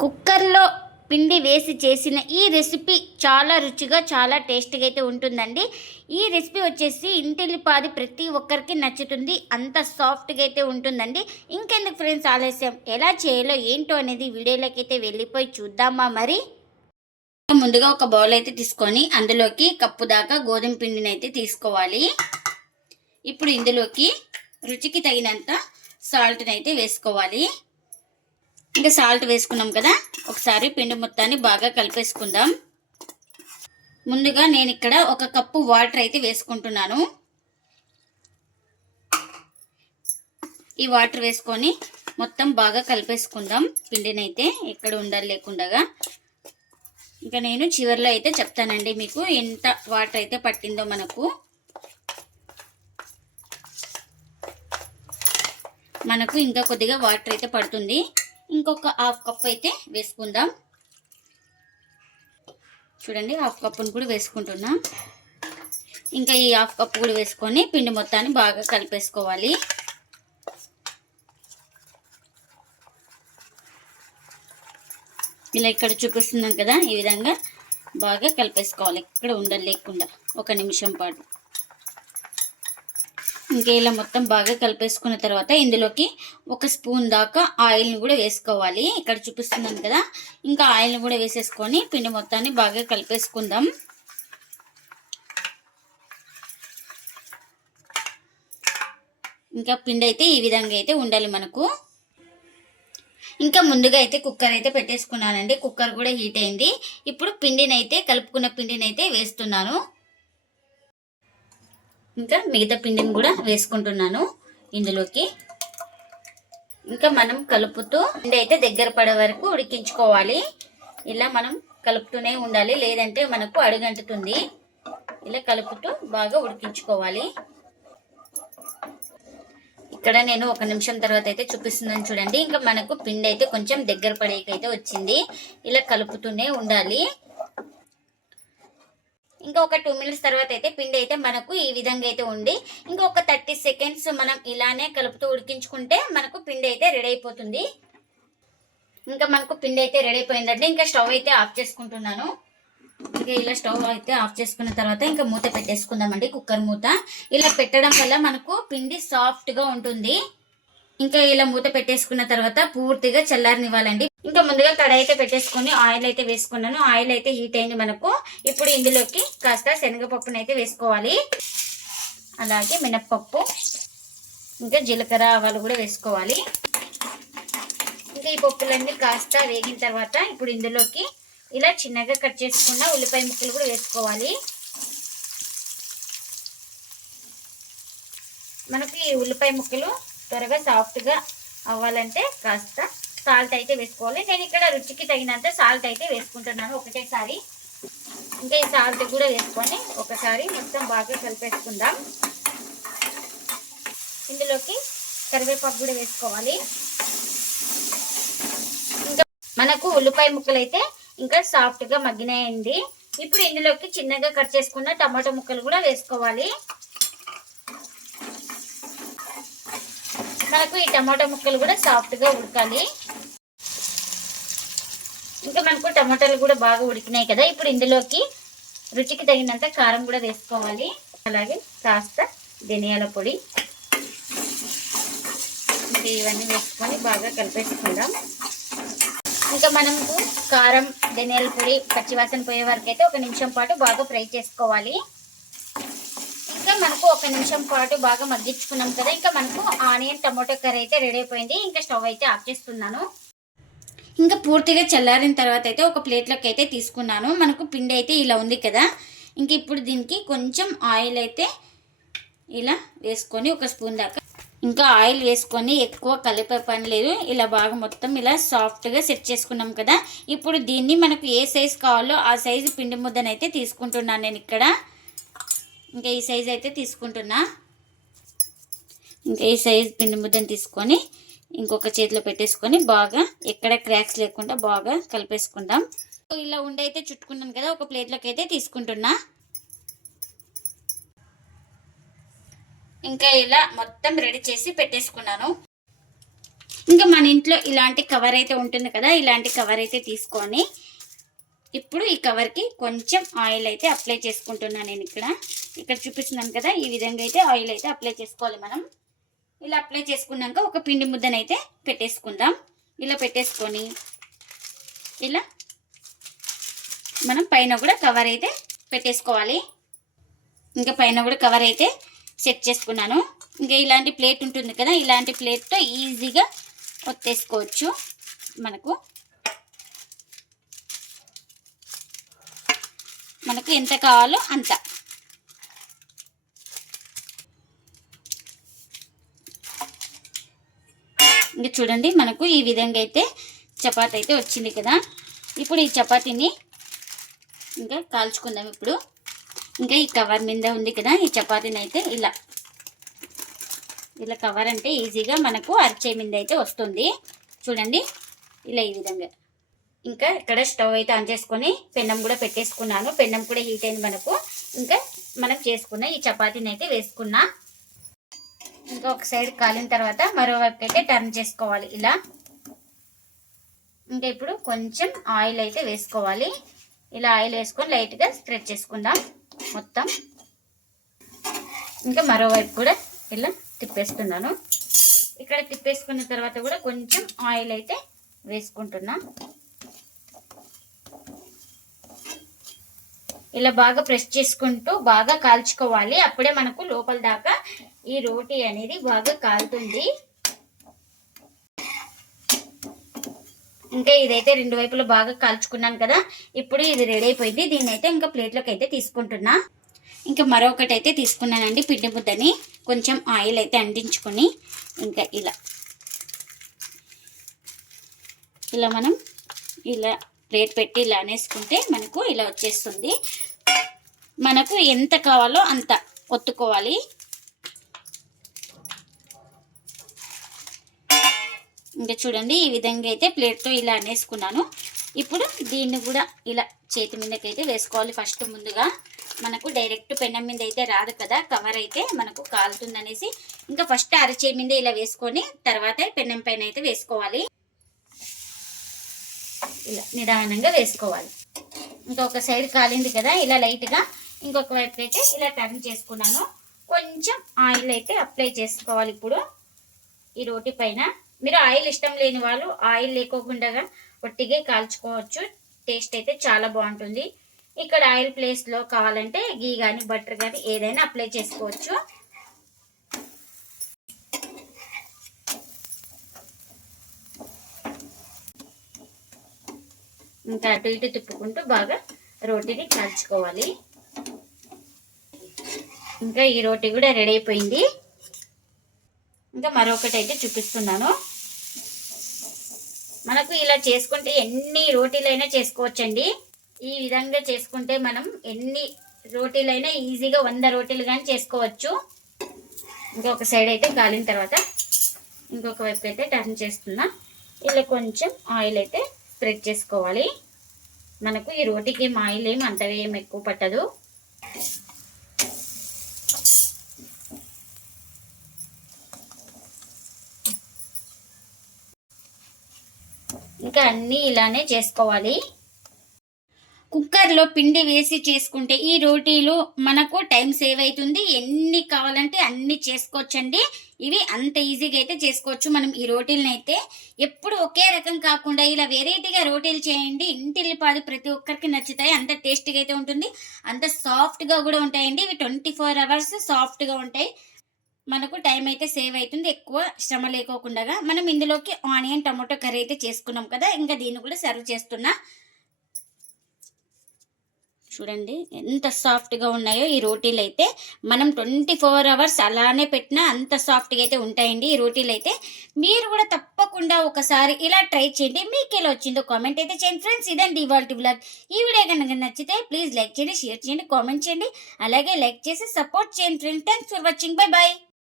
కుక్కర్లో పిండి వేసి చేసిన ఈ రెసిపీ చాలా రుచిగా చాలా టేస్ట్గా అయితే ఉంటుందండి. ఈ రెసిపీ వచ్చేసి ఇంటిల్లిపాది ప్రతి ఒక్కరికి నచ్చుతుంది అంత సాఫ్ట్గా అయితే ఉంటుందండి. ఇంకెందుకు ఫ్రెండ్స్ ఆలస్యం? ఎలా చేయాలో ఏంటో అనేది వీడియోలోకి అయితే వెళ్ళిపోయి చూద్దామా మరి? ముందుగా ఒక బౌల్ అయితే తీసుకొని అందులోకి కప్పు దాకా గోధుమ పిండిని అయితే తీసుకోవాలి. ఇప్పుడు ఇందులోకి రుచికి తగినంత సాల్ట్ని అయితే వేసుకోవాలి. ఇంకా సాల్ట్ వేసుకున్నాం కదా ఒకసారి పిండి మొత్తాన్ని బాగా కలిపేసుకుందాం. ముందుగా నేను ఇక్కడ ఒక కప్పు వాటర్ అయితే వేసుకుంటున్నాను. ఈ వాటర్ వేసుకొని మొత్తం బాగా కలిపేసుకుందాం. పిండినైతే ఎక్కడ ఉండాలి లేకుండా ఇంకా నేను చివరిలో అయితే చెప్తానండి మీకు ఎంత వాటర్ అయితే పట్టిందో మనకు. మనకు ఇంకా కొద్దిగా వాటర్ అయితే పడుతుంది. ఇంకొక హాఫ్ కప్ అయితే వేసుకుందాం. చూడండి హాఫ్ కప్పును కూడా వేసుకుంటున్నాం. ఇంకా ఈ హాఫ్ కప్ కూడా వేసుకొని పిండి మొత్తాన్ని బాగా కలిపేసుకోవాలి. ఇలా ఇక్కడ చూపిస్తున్నాం కదా ఈ విధంగా బాగా కలిపేసుకోవాలి. ఇక్కడ ఉండలేకుండా ఒక నిమిషం పాటు. ఇంకా ఇలా మొత్తం బాగా కలిపేసుకున్న తర్వాత ఇందులోకి ఒక స్పూన్ దాకా ఆయిల్ని కూడా వేసుకోవాలి. ఇక్కడ చూపిస్తున్నాను కదా. ఇంకా ఆయిల్ని కూడా వేసేసుకొని పిండి మొత్తాన్ని బాగా కలిపేసుకుందాం. ఇంకా పిండి అయితే ఈ విధంగా అయితే ఉండాలి మనకు. ఇంకా ముందుగా అయితే కుక్కర్ అయితే పెట్టేసుకున్నానండి. కుక్కర్ కూడా హీట్ అయింది. ఇప్పుడు పిండినైతే కలుపుకున్న పిండినైతే వేస్తున్నాను. ఇంకా మిగతా పిండిని కూడా వేసుకుంటున్నాను ఇందులోకి. ఇంకా మనం కలుపుతూ పిండి అయితే దగ్గర పడే వరకు ఉడికించుకోవాలి. ఇలా మనం కలుపుతూనే ఉండాలి లేదంటే మనకు అడుగంటుతుంది. ఇలా కలుపుతూ బాగా ఉడికించుకోవాలి. ఇక్కడ నేను ఒక నిమిషం తర్వాత అయితే చూపిస్తున్నాను చూడండి. ఇంకా మనకు పిండి అయితే కొంచెం దగ్గర పడేకైతే వచ్చింది. ఇలా కలుపుతూనే ఉండాలి. ఇంకా ఒక టూ మినిట్స్ తర్వాత అయితే పిండి అయితే మనకు ఈ విధంగా అయితే ఉండి ఇంకా ఒక థర్టీ సెకండ్స్ మనం ఇలానే కలుపుతూ ఉడికించుకుంటే మనకు పిండి అయితే రెడీ అయిపోతుంది. ఇంకా మనకు పిండి అయితే రెడీ అయిపోయిందంటే ఇంకా స్టవ్ అయితే ఆఫ్ చేసుకుంటున్నాను. ఇంకా ఇలా స్టవ్ అయితే ఆఫ్ చేసుకున్న తర్వాత ఇంకా మూత పెట్టేసుకుందామండి కుక్కర్ మూత. ఇలా పెట్టడం వల్ల మనకు పిండి సాఫ్ట్గా ఉంటుంది. ఇంకా ఇలా మూత పెట్టేసుకున్న తర్వాత పూర్తిగా చల్లారనివ్వాలండి. ఇంకా ముందుగా కడాయి అయితే పెట్టేసుకొని ఆయిల్ అయితే వేసుకున్నాను. ఆయిల్ అయితే హీట్ అయింది మనకు. ఇప్పుడు ఇందులోకి కాస్త శనగపప్పును అయితే వేసుకోవాలి. అలాగే మినప్పప్పు ఇంకా జీలకర్ర ఆవాలు కూడా వేసుకోవాలి. ఇంకా ఈ పప్పులన్నీ కాస్త వేగిన తర్వాత ఇప్పుడు ఇందులోకి ఇలా చిన్నగా కట్ చేసుకున్న ఉల్లిపాయ ముక్కలు కూడా వేసుకోవాలి. మనకి ఉల్లిపాయ ముక్కలు త్వరగా సాఫ్ట్గా అవ్వాలంటే కాస్త సాల్ట్ అయితే వేసుకోవాలి. నేను ఇక్కడ రుచికి తగినంత సాల్ట్ అయితే వేసుకుంటున్నాను. ఒకటేసారి ఇంకా ఈ సాల్ట్ కూడా వేసుకొని ఒకసారి మొత్తం బాగా కలిపేసుకుందాం. ఇందులోకి కరివేపాకు కూడా వేసుకోవాలి. ఇంకా మనకు ఉల్లిపాయ ముక్కలు అయితే ఇంకా సాఫ్ట్గా మగ్గినాయండి. ఇప్పుడు ఇందులోకి చిన్నగా కట్ చేసుకున్న టమాటో ముక్కలు కూడా వేసుకోవాలి. మనకు ఈ టమాటో ముక్కలు కూడా సాఫ్ట్గా ఉడకాలి. మనకు టమాటాలు కూడా బాగా ఉడికినాయి కదా. ఇప్పుడు ఇందులోకి రుచికి తగినంత కారం కూడా వేసుకోవాలి. అలాగే కాస్త ధనియాల పొడి. ఇంకా ఇవన్నీ వేసుకొని బాగా కలిపేసుకుందాం. ఇంకా మనకు కారం ధనియాల పొడి పచ్చివాసన పోయే వరకు అయితే ఒక నిమిషం పాటు బాగా ఫ్రై చేసుకోవాలి. ఇంకా మనకు ఒక నిమిషం పాటు బాగా మగ్గించుకున్నాం కదా. ఇంకా మనకు ఆనియన్ టమాటో కర్రీ అయితే రెడీ అయిపోయింది. ఇంకా స్టవ్ అయితే ఆఫ్ చేస్తున్నాను. ఇంకా పూర్తిగా చల్లారిన తర్వాత అయితే ఒక ప్లేట్లోకి అయితే తీసుకున్నాను. మనకు పిండి అయితే ఇలా ఉంది కదా. ఇంక ఇప్పుడు దీనికి కొంచెం ఆయిల్ అయితే ఇలా వేసుకొని ఒక స్పూన్ దాకా ఇంకా ఆయిల్ వేసుకొని ఎక్కువ కలిపే పని లేదు. ఇలా బాగా మొత్తం ఇలా సాఫ్ట్గా సెట్ చేసుకున్నాం కదా. ఇప్పుడు దీన్ని మనకు ఏ సైజు కావాలో ఆ సైజు పిండి ముద్దనైతే తీసుకుంటున్నాను నేను ఇక్కడ. ఇంకా ఈ సైజు అయితే తీసుకుంటున్నా. ఇంకా ఈ సైజు పిండి ముద్దను తీసుకొని ఇంకొక చేతిలో పెట్టేసుకొని బాగా ఎక్కడ క్రాక్స్ లేకుండా బాగా కలిపేసుకుందాం. ఇలా ఉండి అయితే చుట్టుకున్నాను కదా ఒక ప్లేట్లోకి అయితే తీసుకుంటున్నా. ఇంకా ఇలా మొత్తం రెడీ చేసి పెట్టేసుకున్నాను. ఇంకా మన ఇంట్లో ఇలాంటి కవర్ అయితే ఉంటుంది కదా ఇలాంటి కవర్ అయితే తీసుకొని ఇప్పుడు ఈ కవర్కి కొంచెం ఆయిల్ అయితే అప్లై చేసుకుంటున్నాను నేను ఇక్కడ. ఇక్కడ చూపిస్తున్నాను కదా ఈ విధంగా అయితే ఆయిల్ అయితే అప్లై చేసుకోవాలి మనం. ఇలా అప్లై చేసుకున్నాక ఒక పిండి ముద్దనైతే పెట్టేసుకుందాం. ఇలా పెట్టేసుకొని ఇలా మనం పైన కూడా కవర్ అయితే పెట్టేసుకోవాలి. ఇంకా పైన కూడా కవర్ అయితే సెట్ చేసుకున్నాను. ఇంకా ఇలాంటి ప్లేట్ ఉంటుంది కదా ఇలాంటి ప్లేట్తో ఈజీగా ఒత్తేసుకోవచ్చు మనకు. మనకు ఎంత కావాలో అంత. ఇంకా చూడండి మనకు ఈ విధంగా అయితే చపాతి అయితే వచ్చింది కదా. ఇప్పుడు ఈ చపాతీని ఇంకా కాల్చుకుందాం ఇప్పుడు. ఇంకా ఈ కవర్ మీద ఉంది కదా ఈ చపాతీని అయితే ఇలా. ఇలా కవర్ అంటే ఈజీగా మనకు అరిచే మీద అయితే వస్తుంది. చూడండి ఇలా ఈ విధంగా. ఇంకా ఇక్కడ స్టవ్ అయితే ఆన్ చేసుకొని పెన్నం కూడా పెట్టేసుకున్నాను. పెన్నం కూడా హీట్ అయింది మనకు. ఇంకా మనం చేసుకున్న ఈ చపాతీని అయితే వేసుకున్నా ఇంకా ఒక సైడ్ కాలిన తర్వాత మరోవైపు అయితే టర్న్ చేసుకోవాలి ఇలా. ఇంకా ఇప్పుడు కొంచెం ఆయిల్ అయితే వేసుకోవాలి. ఇలా ఆయిల్ వేసుకొని లైట్గా స్ప్రెడ్ చేసుకుందాం మొత్తం. ఇంకా మరోవైపు కూడా ఇలా తిప్పేస్తున్నాను ఇక్కడ తిప్పేసుకున్న తర్వాత కూడా కొంచెం ఆయిల్ అయితే వేసుకుంటున్నా. ఇలా బాగా ప్రెస్ చేసుకుంటూ బాగా కాల్చుకోవాలి. అప్పుడే మనకు లోపల దాకా ఈ రోటీ అనేది బాగా కాలుతుంది. ఇంకా ఇదైతే రెండు వైపులు బాగా కాల్చుకున్నాను కదా. ఇప్పుడు ఇది రెడీ అయిపోయింది. దీన్ని అయితే ఇంకా ప్లేట్లోకి అయితే తీసుకుంటున్నా. ఇంకా మరొకటి అయితే తీసుకున్నానండి పిండి ముద్దని. కొంచెం ఆయిల్ అయితే అంటించుకొని ఇంకా ఇలా. ఇలా మనం ఇలా ప్లేట్ పెట్టి ఇలా అనేసుకుంటే మనకు ఇలా వచ్చేస్తుంది. మనకు ఎంత కావాలో అంత ఒత్తుకోవాలి. ఇంకా చూడండి ఈ విధంగా అయితే ప్లేట్తో ఇలా అనేసుకున్నాను. ఇప్పుడు దీన్ని కూడా ఇలా చేతి మీదకైతే వేసుకోవాలి. ఫస్ట్ ముందుగా మనకు డైరెక్ట్ పెన్నం మీద అయితే రాదు కదా కవర్ అయితే మనకు కాలుతుంది అనేసి ఇంకా ఫస్ట్ అరచేయి మీద ఇలా వేసుకొని తర్వాత పెన్నం పైన అయితే వేసుకోవాలి. ఇలా నిదానంగా వేసుకోవాలి. ఇంకొక సైడ్ కాలింది కదా ఇలా లైట్గా ఇంకొక వైపు అయితే ఇలా టర్న్ చేసుకున్నాను. కొంచెం ఆయిల్ అయితే అప్లై చేసుకోవాలి ఇప్పుడు. ఈ రోటి పైన. మీరు ఆయిల్ ఇష్టం లేని వాళ్ళు ఆయిల్ లేకోకుండా ఒట్టిగే కాల్చుకోవచ్చు. టేస్ట్ అయితే చాలా బాగుంటుంది. ఇక్కడ ఆయిల్ ప్లేస్లో కావాలంటే గీ కానీ బటర్ కానీ ఏదైనా అప్లై చేసుకోవచ్చు. ఇంకా అటు ఇటు తిప్పుకుంటూ బాగా రోటీని కాల్చుకోవాలి. ఇంకా ఈ రోటీ కూడా రెడీ అయిపోయింది. ఇంకా మరొకటి అయితే చూపిస్తున్నాను. మనకు ఇలా చేసుకుంటే ఎన్ని రోటీలైనా చేసుకోవచ్చండి. ఈ విధంగా చేసుకుంటే మనం ఎన్ని రోటీలైనా ఈజీగా వంద రోటీలు కానీ చేసుకోవచ్చు. ఇంకొక సైడ్ అయితే కాలిన తర్వాత ఇంకొక వైపు అయితే టర్న్ చేస్తున్నా. ఇలా కొంచెం ఆయిల్ అయితే స్ప్రెడ్ చేసుకోవాలి. మనకు ఈ రోటీకి ఆయిల్ ఏం అంతగా ఏం ఎక్కువ పట్టదు. ఇంకా అన్నీ ఇలానే చేసుకోవాలి. కుక్కర్లో పిండి వేసి చేసుకుంటే ఈ రోటీలు మనకు టైం సేవ్ అవుతుంది. ఎన్ని కావాలంటే అన్ని చేసుకోవచ్చండి. ఇవి అంత ఈజీగా అయితే చేసుకోవచ్చు. మనం ఈ రోటీలను అయితే ఎప్పుడు ఒకే రకం కాకుండా ఇలా వెరైటీగా రోటీలు చేయండి. ఇంటిల్లిపాది ప్రతి ఒక్కరికి నచ్చుతాయి. అంత టేస్టీగా అయితే ఉంటుంది. అంత సాఫ్ట్గా కూడా ఉంటాయండి. ఇవి ట్వంటీ ఫోర్ అవర్స్ సాఫ్ట్గా ఉంటాయి. మనకు టైం అయితే సేవ్ అవుతుంది. ఎక్కువ శ్రమ లేకోకుండా మనం ఇందులోకి ఆనియన్ టమాటో కర్రీ అయితే చేసుకున్నాం కదా. ఇంకా దీన్ని కూడా సర్వ్ చేస్తున్నా. చూడండి ఎంత సాఫ్ట్గా ఉన్నాయో ఈ రోటీలు అయితే మనం ట్వంటీ ఫోర్ అవర్స్ అలానే పెట్టినా అంత సాఫ్ట్గా అయితే ఉంటాయండి ఈ రోటీలు అయితే మీరు కూడా తప్పకుండా ఒకసారి ఇలా ట్రై చేయండి. మీకు ఎలా వచ్చిందో కామెంట్ అయితే చేయండి. ఫ్రెండ్స్ ఇదండి ఇవాళ వ్లాగ్. ఈ వీడియో కనుక నచ్చితే ప్లీజ్ లైక్ చేయండి షేర్ చేయండి కామెంట్ చేయండి. అలాగే లైక్ చేసి సపోర్ట్ చేయండి friends. Thanks for watching. Bye bye